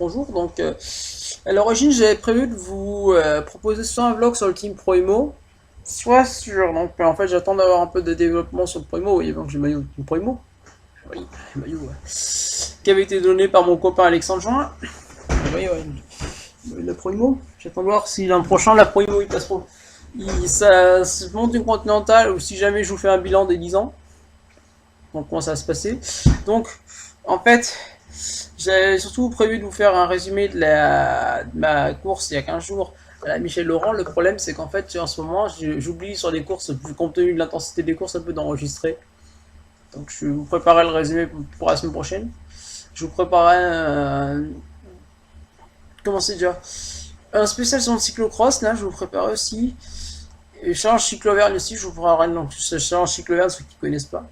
bonjour. À l'origine, j'avais prévu de vous proposer soit un vlog sur le Team Proimo, soit sur. En fait, j'attends d'avoir un peu de développement sur le Proimo. Vous voyez, donc j'ai le maillot Team Proimo. Oui, le maillot, ouais. Qui avait été donné par mon copain Alexandre Join. Vous voyez, ouais, la Proimo. J'attends de voir si l'an prochain, la Proimo, il passe pour. Ça se monte une continentale, ou si jamais je vous fais un bilan des 10 ans. Donc, comment ça va se passer. Donc, en fait. J'ai surtout prévu de vous faire un résumé de ma course il y a 15 jours à la Michel Laurent. Le problème, c'est qu'en fait, en ce moment, j'oublie sur les courses, compte tenu de l'intensité des courses, un peu d'enregistrer. Donc, je vous préparer le résumé pour la semaine prochaine. Je vous préparerai comment c'est déjà un spécial sur le cyclocross. Là, je vous préparerai aussi. Et challenge cyclo-auvergne aussi, je vous préparerai donc ce challenge cyclo-auvergne, ceux qui ne connaissent pas.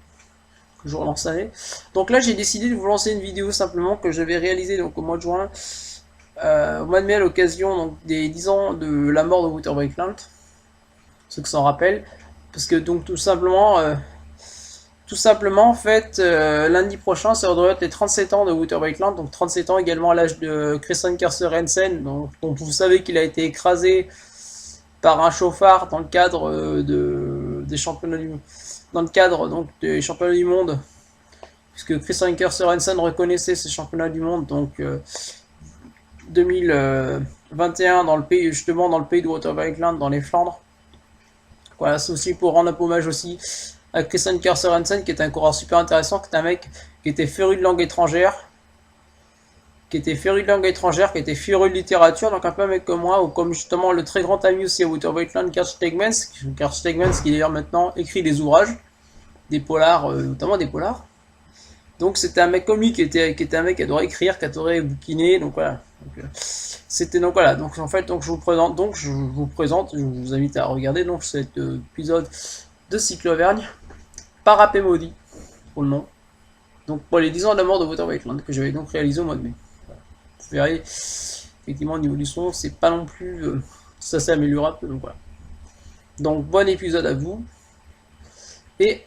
Que je relancerai. Donc là, j'ai décidé de vous lancer une vidéo simplement que je vais réaliser donc au mois de juin, au mois de mai à l'occasion donc des 10 ans de la mort de Wouter Weigland, ceux qui s'en rappellent, parce que donc tout simplement en fait lundi prochain ça devrait être les 37 ans de Wouter Weigland, donc 37 ans également à l'âge de Christian Kerser Hansen, donc vous savez qu'il a été écrasé par un chauffard dans le cadre des championnats du monde, dans le cadre donc des championnats du monde, puisque Christian Sorensen reconnaissait ces championnats du monde, donc 2021 dans le pays, justement dans le pays de Waterbergland, dans les Flandres. Voilà, c'est aussi pour rendre un hommage aussi à Christian Sorensen, qui est un coureur super intéressant, qui est un mec qui était féru de langue étrangère, qui était féru de littérature, donc un peu un mec comme moi, ou comme justement le très grand ami aussi à Waterbergland, Gerd Stegmans, qui d'ailleurs maintenant écrit des ouvrages, des polars, notamment des polars. Donc c'était un mec comme lui qui était un mec qui adorait écrire, qui adorait bouquiner, donc voilà. C'était donc voilà. Donc en fait je vous invite à regarder donc cet épisode de Cycle Auvergne, Parapet maudit pour le nom. Donc pour les 10 ans de la mort de Wouter Weigland que j'avais donc réalisé au mois de mai. Voilà. Vous verrez effectivement au niveau du son, c'est pas non plus ça s'est amélioré un peu, donc voilà. Donc bon épisode à vous et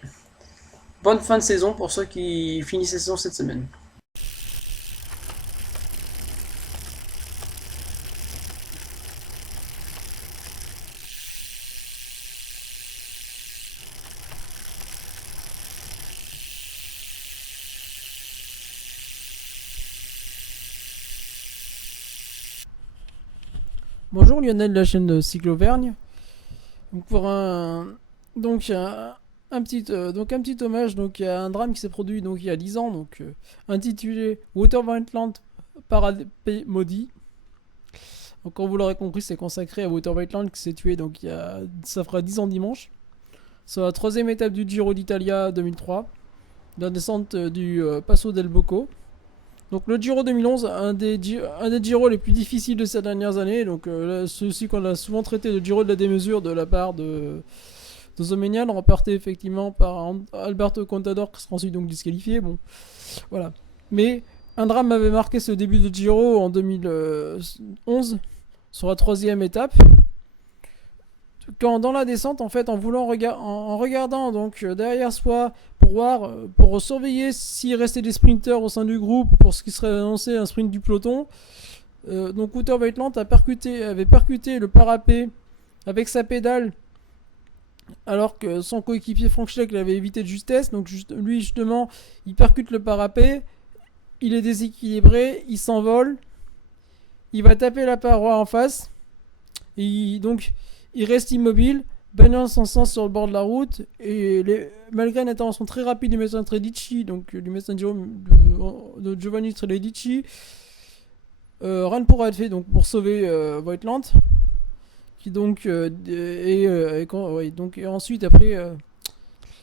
bonne fin de saison pour ceux qui finissent la saison cette semaine. Bonjour Lionel de la chaîne de Cyclo Auvergne. Donc pour un petit hommage donc à un drame qui s'est produit donc il y a 10 ans intitulé Wouter Weigland Parapet maudit. Donc comme vous l'aurez compris, c'est consacré à Wouter Weigland qui s'est tué donc ça fera 10 ans dimanche. C'est la troisième étape du Giro d'Italia 2003, la descente du Passo del Bocco. Donc le Giro 2011, un des Giro les plus difficiles de ces dernières années. Donc ceux-ci qu'on a souvent traité de Giro de la démesure de la part de Zomenian, remporté effectivement par Alberto Contador, qui sera ensuite donc disqualifié. Bon, voilà. Mais un drame avait marqué ce début de Giro en 2011 sur la troisième étape. Quand dans la descente, en fait, en regardant donc derrière soi pour surveiller s'il restait des sprinters au sein du groupe pour ce qui serait annoncé un sprint du peloton, donc Wouter Weigland avait percuté le parapet avec sa pédale, alors que son coéquipier Frank Schleck l'avait évité de justesse. Donc lui justement, il percute le parapet, il est déséquilibré, il s'envole, il va taper la paroi en face, et donc il reste immobile, baignant son sang sur le bord de la route, et malgré une intervention très rapide du médecin Tredici, donc du médecin de Giovanni Tredici, rien ne pourra être fait donc pour sauver Weigland, qui donc et ensuite après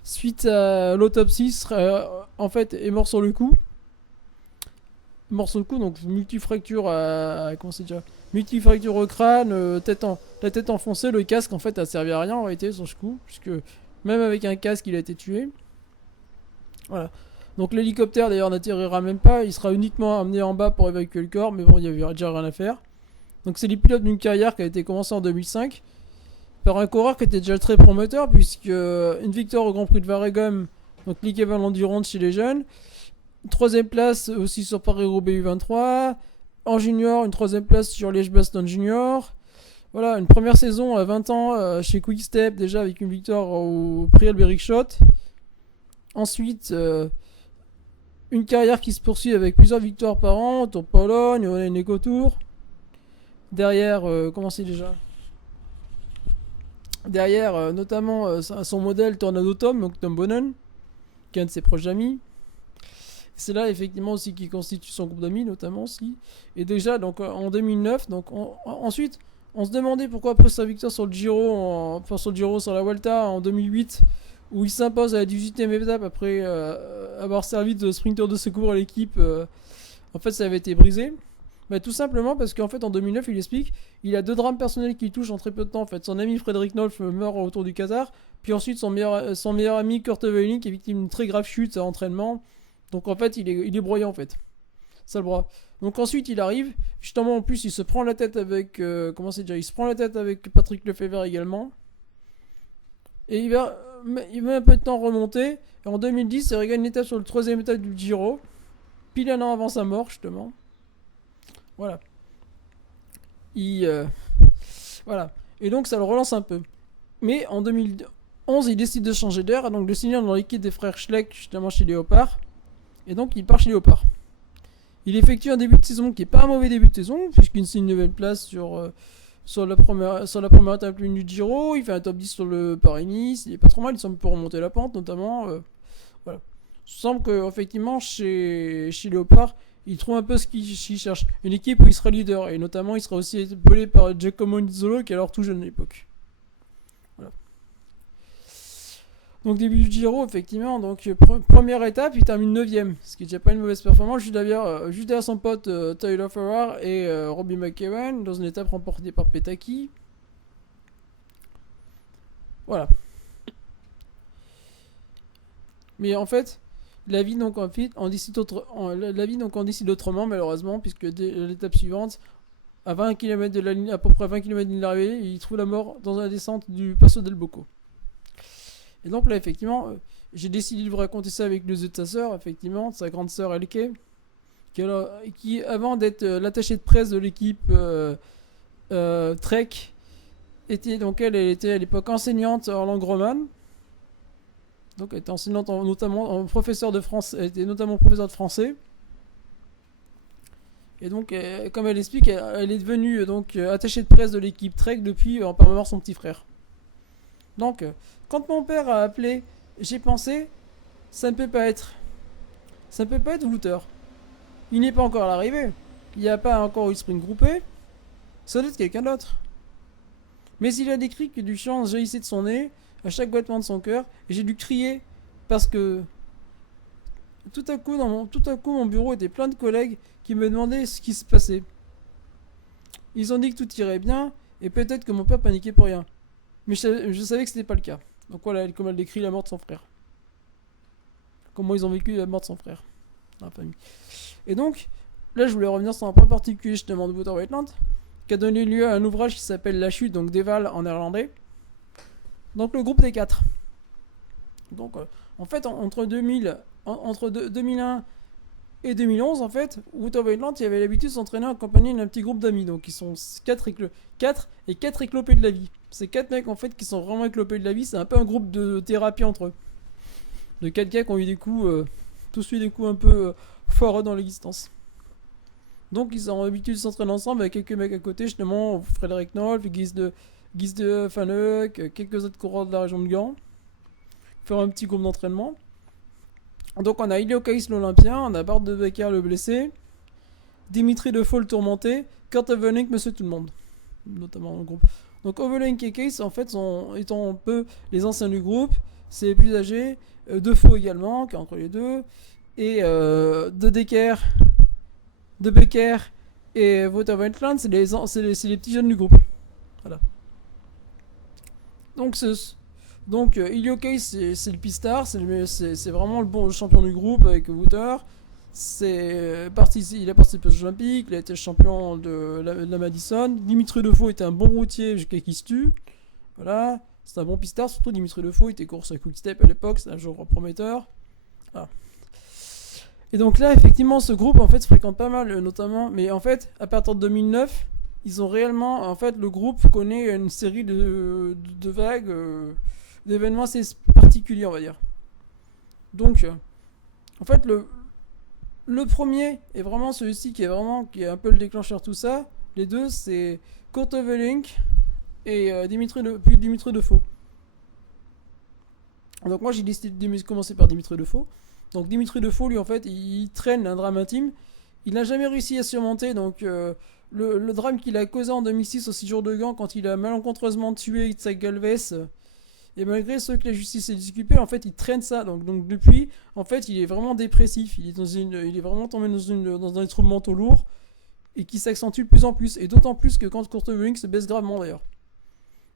suite à l'autopsie en fait est mort sur le coup. Donc multifracture multifracture au crâne, la tête enfoncée, le casque en fait a servi à rien en réalité sur ce coup, puisque même avec un casque il a été tué. Voilà. Donc l'hélicoptère d'ailleurs n'atterrira même pas, il sera uniquement amené en bas pour évacuer le corps, mais bon il y avait déjà rien à faire. Donc c'est les pilotes d'une carrière qui a été commencée en 2005 par un coureur qui était déjà très prometteur, puisque une victoire au Grand Prix de Varegum, donc l'Ikevan Endurance chez les jeunes, troisième place aussi sur Paris-Roubaix U23, En junior, une troisième place sur Liège-Bastogne Junior. Voilà, une première saison à 20 ans chez Quick Step, déjà avec une victoire au prix Alberic Schott. Ensuite, une carrière qui se poursuit avec plusieurs victoires par an, Tour de Pologne, une Eco-Tour. Derrière, comment c'est déjà Derrière, notamment son modèle Tornado Tom, donc Tom Bonnen, qui est un de ses proches amis. C'est là effectivement aussi qui constitue son groupe d'amis, notamment aussi. Et déjà, donc en 2009, donc ensuite, on se demandait pourquoi après sa victoire sur le Giro, sur la Vuelta en 2008, où il s'impose à la 18e étape après avoir servi de sprinter de secours à l'équipe, en fait ça avait été brisé. Bah, tout simplement parce qu'en fait en 2009 il explique il a deux drames personnels qui touchent en très peu de temps. En fait, son ami Frédéric Nolf meurt autour du Qatar, puis ensuite son meilleur ami Kurt Eveling qui est victime d'une très grave chute à entraînement. Donc en fait il est broyé en fait. Ça le bras. Donc ensuite il arrive, justement en plus il se prend la tête avec il se prend la tête avec Patrick Lefebvre également. Et il va un peu de temps remonter. Et en 2010 il regagne une étape sur le troisième étape du Giro, pile un an avant sa mort justement. Voilà. Voilà. Et donc ça le relance un peu. Mais en 2011, il décide de changer d'air, et donc de signer dans l'équipe des frères Schleck, justement chez Léopard. Et donc il part chez Léopard. Il effectue un début de saison qui n'est pas un mauvais début de saison, puisqu'il signe une nouvelle place sur la première étape du Giro. Il fait un top 10 sur le Paris-Nice. Il est pas trop mal, il semble pouvoir remonter la pente, notamment. Voilà. Il semble qu'effectivement, chez Léopard, il trouve un peu ce qu'il cherche. Une équipe où il sera leader. Et notamment, il sera aussi épaulé par Giacomo Nizzolo, qui est alors tout jeune à l'époque. Voilà. Donc, début du Giro, effectivement. Donc, première étape, il termine 9ème. Ce qui est déjà pas une mauvaise performance. Juste derrière son pote Tyler Farrar et Robbie McEwen, dans une étape remportée par Petaki. Voilà. Mais en fait, la vie donc en décide autrement malheureusement, puisque dès l'étape suivante, à 20 km de la ligne, à peu près 20 km de l'arrivée, il trouve la mort dans la descente du Passo del Bocco. Et donc là effectivement, j'ai décidé de vous raconter ça avec les yeux de sa sœur, effectivement, de sa grande sœur Elke, qui avant d'être l'attachée de presse de l'équipe Trek, elle était à l'époque enseignante en langue romane. Donc elle était enseignante notamment professeur de France, elle était notamment professeur de français. Et donc comme elle explique, elle est devenue donc attachée de presse de l'équipe Trek depuis en par son petit frère. Donc quand mon père a appelé, j'ai pensé ça ne peut pas être Wouter. Il n'est pas encore à l'arrivée. Il n'y a pas encore eu sprint groupé. Ça doit être quelqu'un d'autre. Mais il a décrit que du chant jaillissait de son nez à chaque battement de son cœur, et j'ai dû crier parce que tout à coup mon bureau était plein de collègues qui me demandaient ce qui se passait. Ils ont dit que tout irait bien et peut-être que mon père paniquait pour rien. Mais je savais que ce n'était pas le cas. Donc voilà, comme elle décrit la mort de son frère. Comment ils ont vécu la mort de son frère dans la famille. Et donc, là je voulais revenir sur un point particulier justement de Wouter Weightland, qui a donné lieu à un ouvrage qui s'appelle La Chute, donc d'Eval en néerlandais. Donc le groupe des 4. Donc en fait entre 2001 et 2011 en fait, Wouter Weightland il avait l'habitude de s'entraîner en compagnie d'un petit groupe d'amis. Donc ils sont 4 et 4 éclopés de la vie. C'est 4 mecs en fait qui sont vraiment éclopés de la vie, c'est un peu un groupe de thérapie entre eux. De 4 gars qui ont eu des coups tous eu des coups un peu foireux dans l'existence. Donc ils ont l'habitude de s'entraîner ensemble avec quelques mecs à côté, justement Frédéric Nolf, Guy de Fanuk, quelques autres coureurs de la région de Gand. Faire un petit groupe d'entraînement. Donc on a Iliokais l'Olympien, on a Bart de Becker le blessé, Dimitri Defoe le tourmenté, Kurt Eveling, Monsieur Tout le Monde, notamment dans le groupe. Donc Eveling et Case en fait étant un peu les anciens du groupe, c'est les plus âgés, Defoe également, qui est entre les deux, et de Becker et Wouter Weightland, c'est les petits jeunes du groupe. Voilà. Donc Iliokais c'est le pistard, c'est vraiment le champion du groupe avec Wouter. Il a participé aux Jeux Olympiques, il a été champion de la Madison. Dimitri Defoe était un bon routier jusqu'à qu'il se tue. Voilà, c'est un bon pistard, surtout Dimitri Defoe, il était course à Quick Step à l'époque, c'est un joueur prometteur. Voilà. Et donc là, effectivement, ce groupe en fait se fréquente pas mal, notamment. Mais en fait, à partir de 2009, ils ont réellement, en fait, le groupe connaît une série de vagues, d'événements assez particuliers, on va dire. Donc, en fait, le premier est vraiment celui-ci qui est un peu le déclencheur de tout ça. Les deux, c'est Kurt Övelink et puis Dimitri Defoe. Donc moi, j'ai décidé de commencer par Dimitri Defoe. Donc Dimitri Defoe, lui, en fait, il traîne un drame intime. Il n'a jamais réussi à surmonter donc le drame qu'il a causé en 2006 au 6 jours de Gand quand il a malencontreusement tué Itzhak Galvez. Et malgré ce que la justice est disculpée, en fait, il traîne ça. Donc depuis, en fait, il est vraiment dépressif. Il est vraiment tombé dans des troubles mentaux lourds et qui s'accentue de plus en plus. Et d'autant plus que quand Kurt Övelink se baisse gravement d'ailleurs.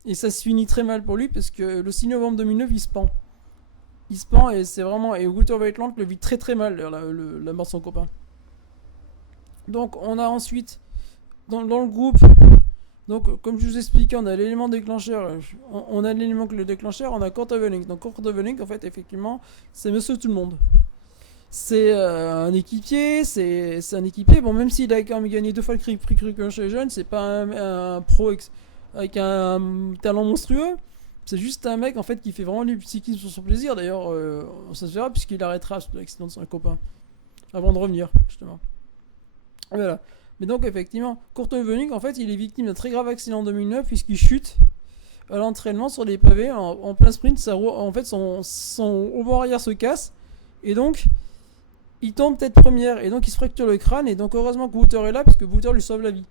Et ça se finit très mal pour lui parce que le 6 novembre 2009, il se pend. Il se pend et c'est vraiment. Et Wouter Weitland le vit très très mal, la mort de son copain. Donc on a ensuite, dans le groupe, donc comme je vous expliquais, on a l'élément déclencheur, on a l'élément le déclencheur, on a Kurt Övelink. Donc Kurt Övelink, en fait, effectivement, c'est monsieur tout le monde. C'est un équipier, c'est un équipier. Bon, même s'il a quand même gagné 2 fois le prix Crucial chez les jeunes, c'est pas un pro avec un talent monstrueux. C'est juste un mec en fait qui fait vraiment du psychisme sur son plaisir. D'ailleurs, ça se verra puisqu'il arrêtera l'accident de son copain avant de revenir, justement. Voilà. Mais donc, effectivement, Kurt Övelink, en fait, il est victime d'un très grave accident en 2009 puisqu'il chute à l'entraînement sur des pavés en plein sprint. En fait, son haut arrière se casse et donc il tombe tête première et donc il se fracture le crâne. Et donc, heureusement que Wouter est là parce que Wouter lui sauve la vie.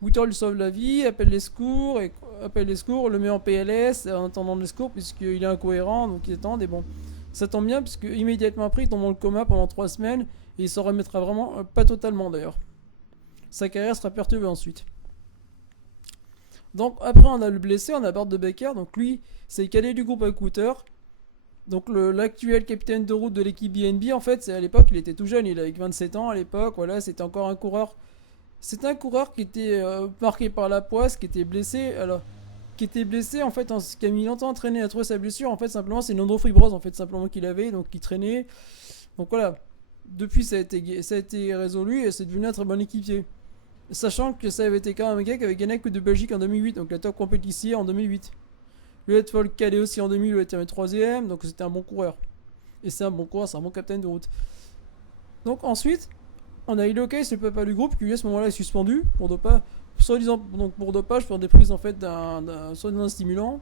Wouter lui sauve la vie, appelle les secours, le met en PLS en attendant les secours puisqu'il est incohérent, donc il attend. Et bon, ça tombe bien puisque immédiatement après il tombe dans le coma pendant 3 semaines et il s'en remettra vraiment pas totalement d'ailleurs. Sa carrière sera perturbée ensuite. Donc après on a le blessé, on a Bart de Becker, donc lui c'est le cadet du groupe avec Wouter. Donc l'actuel capitaine de route de l'équipe BNB, en fait, c'est à l'époque il était tout jeune, il avait 27 ans à l'époque, voilà, c'était encore un coureur. C'est un coureur qui était marqué par la poisse, qui était blessé. Alors, qui était blessé en fait, qui a mis longtemps à traîner à trouver sa blessure. En fait, simplement, c'est une endofibrose en fait, simplement qu'il avait, donc il traînait. Donc voilà. Depuis, ça a été résolu et c'est devenu un très bon équipier. Sachant que ça avait été quand même un gars qui avait gagné que de Belgique en 2008, donc la top compétition en 2008. Le Hetfolk cadet aussi en 2000, il était 3ème, donc c'était un bon coureur. Et c'est un bon coureur, c'est un bon capitaine de route. Donc ensuite, on a Ilokais, le papa du groupe, qui lui à ce moment-là est suspendu pour dopage, soi-disant donc pour dopage, pour des prises en fait d'un soi-disant stimulant.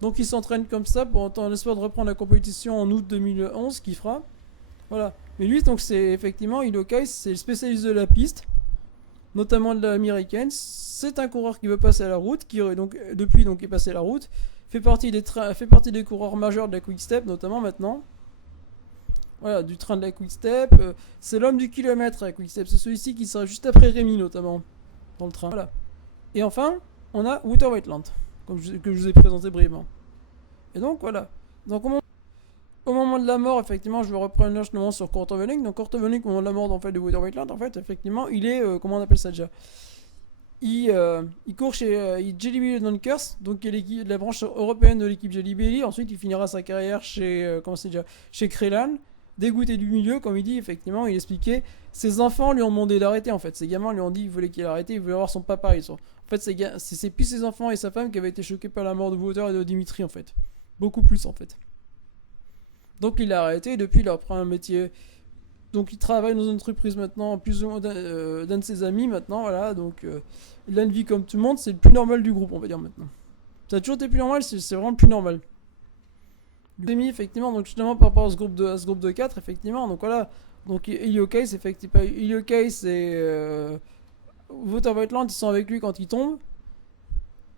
Donc il s'entraîne comme ça pour en l'espoir de reprendre la compétition en août 2011, qu'il fera. Voilà. Mais lui, donc c'est effectivement Ilokais, c'est le spécialiste de la piste, notamment de l'américaine. C'est un coureur qui veut passer à la route, qui donc depuis donc est passé à la route, fait partie des coureurs majeurs de la Quick Step, notamment maintenant. Voilà, du train de la Quick Step. C'est l'homme du kilomètre à la Quick Step. C'est celui-ci qui sera juste après Rémi, notamment, dans le train. Voilà. Et enfin, on a Wouter Weitland, que je vous ai présenté brièvement. Et donc, voilà. Donc, au moment de la mort, effectivement, je vais reprendre justement sur Kurt Övelink. Donc, Kurt Övelink, au moment de la mort en fait, de Wouter Weitland, en fait, effectivement, il est. Comment on appelle ça déjà il court chez Jelly Belly Dunkers, donc qui est la branche européenne de l'équipe Jelly Belly. Ensuite, il finira sa carrière chez Krelan. Dégoûté du milieu, comme il dit, effectivement, il expliquait, ses enfants lui ont demandé d'arrêter en fait. Ses gamins lui ont dit qu'ils voulaient qu'il arrête, ils voulaient voir son papa. En fait, c'est plus ses enfants et sa femme qui avaient été choqués par la mort de Wouter et de Dimitri en fait. Beaucoup plus en fait. Donc il a arrêté et depuis il a repris un métier. Donc il travaille dans une entreprise maintenant, plus ou moins d'un de ses amis maintenant, voilà. Donc il a une vie comme tout le monde, c'est le plus normal du groupe, on va dire maintenant. Ça a toujours été plus normal, c'est vraiment le plus normal. Demi effectivement, donc justement par rapport à ce groupe de 4 effectivement, donc voilà, donc Ilokais effectivement, Ilokais et Wouter Weitland, ils sont avec lui quand il tombe,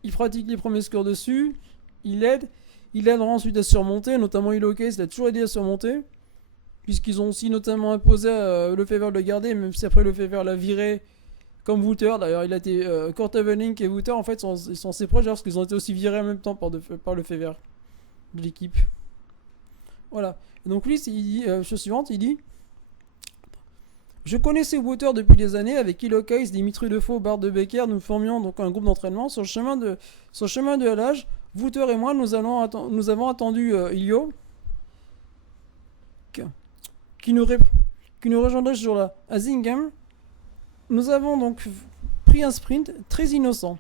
il pratique les premiers scores dessus, il aidera ensuite à surmonter, notamment Ilokais, il a toujours aidé à surmonter, puisqu'ils ont aussi notamment imposé Lefebvre de le garder, même si après Lefebvre l'a viré comme Wouter. D'ailleurs il a été Kurt Övelink et Wouter en fait ils sont assez proches parce qu'ils ont été aussi virés en même temps par Lefebvre de l'équipe. Voilà. Et donc lui, il dit, chose suivante, il dit: je connaissais Wouter depuis des années, avec Ilokais, Dimitri Defoe, Bart de Becker, nous formions donc un groupe d'entraînement. Sur le chemin de l'âge, Wouter et moi, nous avons attendu Ilio, qui nous répond. qui nous rejoindrait ce jour-là à Zingham, nous avons donc pris un sprint très innocent,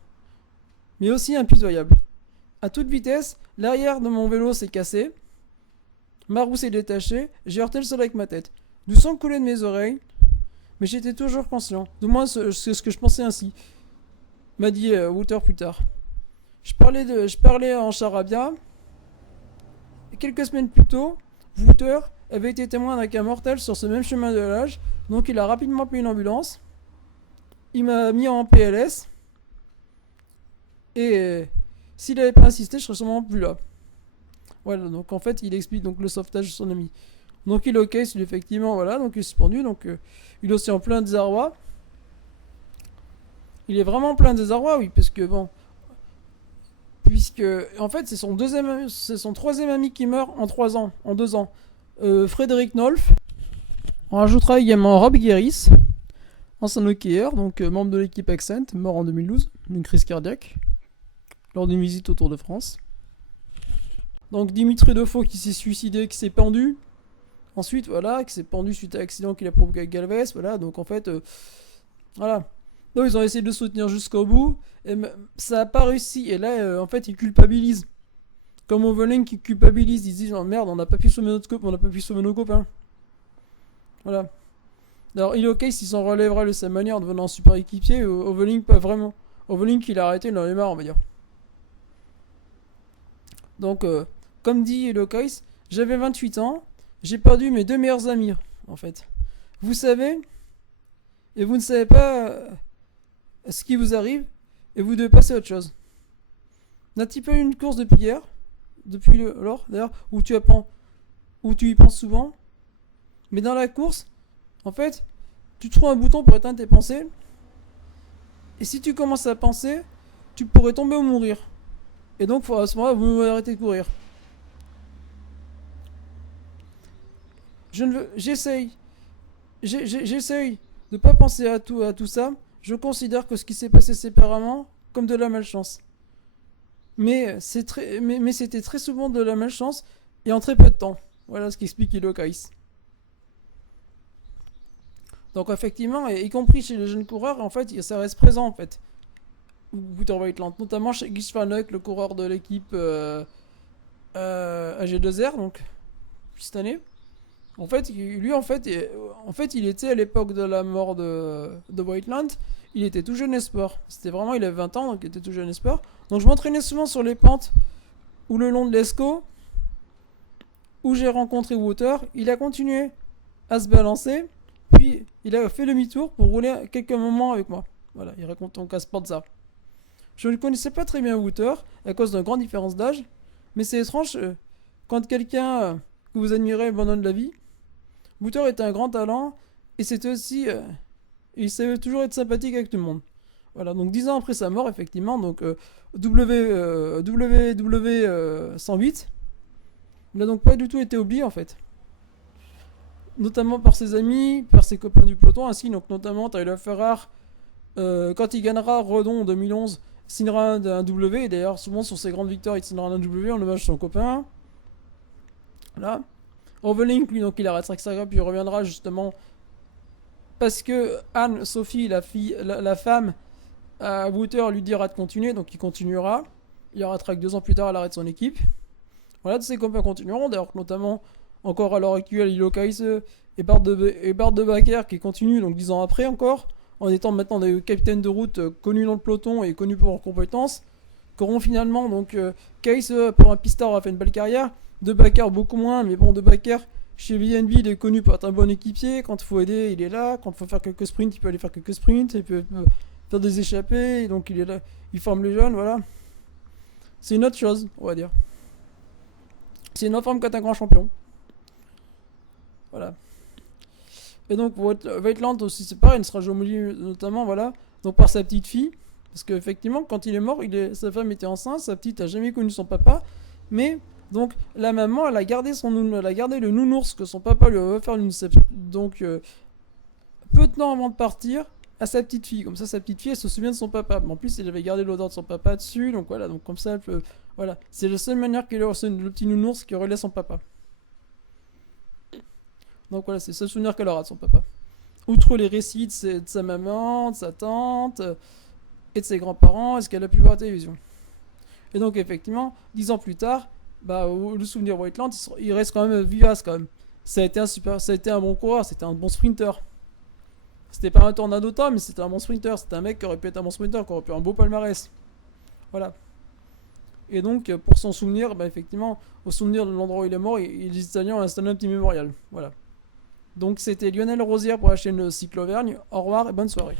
mais aussi impitoyable. À toute vitesse, l'arrière de mon vélo s'est cassé, ma roue s'est détachée, j'ai heurté le sol avec ma tête. Du sang coulait de mes oreilles, mais j'étais toujours conscient. Du moins, c'est ce que je pensais ainsi, m'a dit Wouter plus tard. Je parlais en charabia. Et quelques semaines plus tôt, Wouter avait été témoin d'un cas mortel sur ce même chemin de l'âge, donc il a rapidement appelé une ambulance. Il m'a mis en PLS. Et s'il n'avait pas insisté, je serais sûrement plus là. Voilà, donc en fait, il explique donc le sauvetage de son ami. Donc il est ok, effectivement, voilà, donc il est suspendu, donc il est aussi en plein désarroi. Il est vraiment en plein désarroi, oui, parce que bon, puisque en fait c'est son troisième ami qui meurt en 3 ans, en 2 ans. Frédéric Nolf. On rajoutera également Rob Guéris, ancien hockeyeur, donc membre de l'équipe Accent, mort en 2012 d'une crise cardiaque lors d'une visite au Tour de France. Donc Dimitri Defaux qui s'est suicidé, qui s'est pendu. Ensuite, voilà, qui s'est pendu suite à l'accident qu'il a provoqué avec Galvez. Voilà, donc en fait, voilà. Donc ils ont essayé de le soutenir jusqu'au bout. Et ça n'a pas réussi. Et là, en fait, ils culpabilisent. Comme Oveling qui culpabilise. Ils disent, oh, merde, on n'a pas pu sauver nos copains. Voilà. Alors, Ilokay, s'il s'en relèvera de sa manière en devenant super équipier, Oveling, pas vraiment. Oveling, il a arrêté, il en avait marre, on va dire. Donc, comme dit Ilokay, j'avais 28 ans. J'ai perdu mes 2 meilleurs amis, en fait. Vous savez, et vous ne savez pas ce qui vous arrive, et vous devez passer à autre chose. N'a-t-il pas eu une course depuis hier, lors, d'ailleurs, où tu y penses souvent? Mais dans la course, en fait, tu trouves un bouton pour éteindre tes pensées, et si tu commences à penser, tu pourrais tomber ou mourir. Et donc, à ce moment-là, vous arrêtez de courir. J'essaye de pas penser à tout ça. Je considère que ce qui s'est passé séparément comme de la malchance. Mais c'était très souvent de la malchance et en très peu de temps. Voilà ce qu'explique Ilokay. Donc effectivement, y compris chez les jeunes coureurs, en fait, ça reste présent en fait. Wouter Weitland, notamment chez Guy Schwanek, le coureur de l'équipe AG2R, donc cette année. En fait, il était à l'époque de la mort de Whiteland, il était tout jeune espoir. C'était vraiment, il avait 20 ans, donc il était tout jeune espoir. Donc je m'entraînais souvent sur les pentes ou le long de l'Escaut, où j'ai rencontré Wouter. Il a continué à se balancer, puis il a fait demi-tour pour rouler quelques moments avec moi. Voilà, il raconte donc à Sportza. Je ne connaissais pas très bien Wouter, à cause d'une grande différence d'âge, mais c'est étrange, quand quelqu'un que vous admirez abandonne la vie. Wouter était un grand talent, et c'était aussi... il savait toujours être sympathique avec tout le monde. Voilà, donc 10 ans après sa mort, effectivement, donc WW 108, il n'a donc pas du tout été oublié, en fait. Notamment par ses amis, par ses copains du peloton, ainsi, donc notamment Tyler Ferrar, quand il gagnera Redon en 2011, signera un W, et d'ailleurs, souvent sur ses grandes victoires, il signera un W en hommage à son copain. Voilà. Oveling, lui, donc il arrêtera que ça, puis il reviendra justement parce que Anne, Sophie, la femme, à Wouter lui dira de continuer, donc il continuera. Il arrêtera que 2 ans plus tard, elle arrête son équipe. Voilà, tous ces copains continueront, d'ailleurs, notamment encore à l'heure actuelle, Ilokay et Bart de Bakker qui continue, donc 10 ans après encore, en étant maintenant des capitaines de route connus dans le peloton et connus pour leurs compétences, qu'auront finalement, donc, Case, pour un pistard, a fait une belle carrière. De Bakker beaucoup moins, mais bon, De Bakker chez BNB il est connu pour être un bon équipier. Quand il faut aider, il est là. Quand il faut faire quelques sprints, il peut aller faire quelques sprints. Il peut faire des échappées. Donc il est là, il forme les jeunes, voilà. C'est une autre chose, on va dire. C'est une autre forme qu'être un grand champion. Voilà. Et donc Weitland aussi, c'est pareil, il sera joué notamment, voilà. Donc par sa petite fille. Parce qu'effectivement, quand il est mort, sa femme était enceinte. Sa petite a jamais connu son papa. Mais... donc la maman, elle a gardé le nounours que son papa lui avait offert donc peu de temps avant de partir à sa petite fille. Comme ça, sa petite fille, elle se souvient de son papa. Mais en plus, elle avait gardé l'odeur de son papa dessus. Donc voilà, donc comme ça, elle peut... voilà, c'est la seule manière qu'elle a le petit nounours qui relève son papa. Donc voilà, c'est le seul souvenir qu'elle aura de son papa. Outre les récits de sa maman, de sa tante et de ses grands-parents, est-ce qu'elle a pu voir la télévision. Et donc effectivement, 10 ans plus tard, bah, le souvenir Whiteland, il reste quand même vivace quand même. Ça a été un bon coureur, c'était un bon sprinter. C'était pas un tornado temps, mais c'était un bon sprinter. C'était un mec qui aurait pu être un bon sprinter, qui aurait pu avoir un beau palmarès. Voilà. Et donc, pour son souvenir, bah, effectivement, au souvenir de l'endroit où il est mort, les Italiens ont installé un petit mémorial. Voilà. Donc, c'était Lionel Rosière pour la chaîne Cycle Auvergne. Au revoir et bonne soirée.